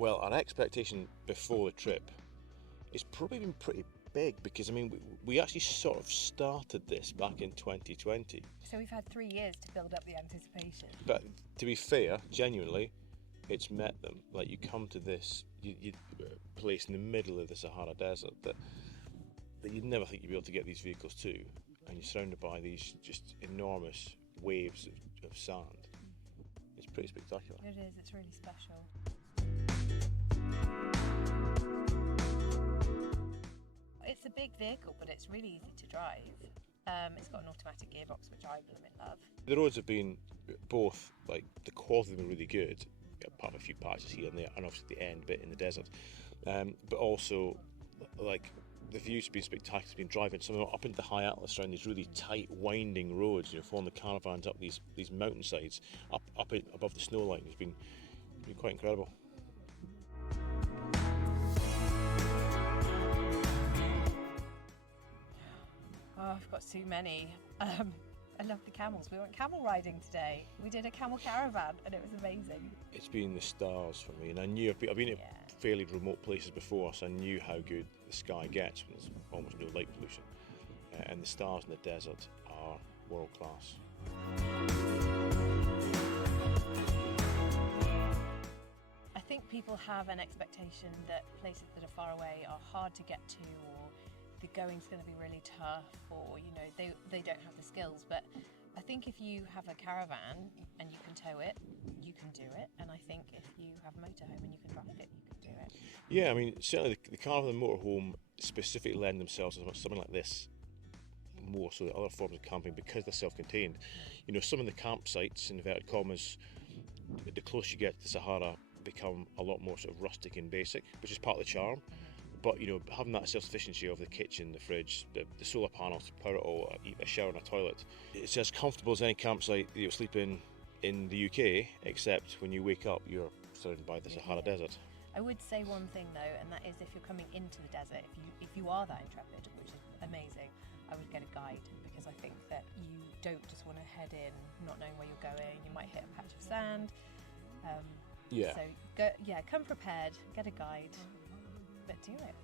Well, our expectation before the trip is probably been pretty big, because I mean we actually sort of started this back in 2020. So we've had 3 years to build up the anticipation. But to be fair, genuinely, it's met them. Like, you come to this place in the middle of the Sahara Desert that you'd never think you'd be able to get these vehicles to, and you're surrounded by these just enormous waves of sand. It's pretty spectacular. It is, it's really special. It's a big vehicle, but it's really easy to drive. It's got an automatic gearbox, which I blooming love. The roads have been both, like, the quality of them really good, apart from a few patches here and there, and obviously the end bit in the desert. But also, like, the views have been spectacular. It's been driving some of them up into the high Atlas around these really tight, winding roads, following the caravans up these mountainsides, up above the snow line. It's been quite incredible. Oh, I've got too many. I love the camels. We went camel riding today. We did a camel caravan and it was amazing. It's been the stars for me, and I knew I've been at fairly remote places before, so I knew how good the sky gets when there's almost no light pollution. And the stars in the desert are world class. I think people have an expectation that places that are far away are hard to get to, or the going's going to be really tough, or they don't have the skills. But I think if you have a caravan and you can tow it, you can do it. And I think if you have a motorhome and you can drive it, you can do it. Yeah, I mean, certainly the caravan and motorhome specifically lend themselves to something like this more so than other forms of camping, because they're self-contained. Some of the campsites, in inverted commas, the closer you get to the Sahara, become a lot more sort of rustic and basic, which is part of the charm. But having that self-sufficiency of the kitchen, the fridge, the solar panels to power it all, a shower and a toilet, it's as comfortable as any campsite that you'll sleep in the UK, except when you wake up you're surrounded by the Sahara Desert. I would say one thing though, and that is, if you're coming into the desert, if you are that intrepid, which is amazing, I would get a guide, because I think that you don't just want to head in not knowing where you're going. You might hit a patch of sand. So come prepared, get a guide, but do it.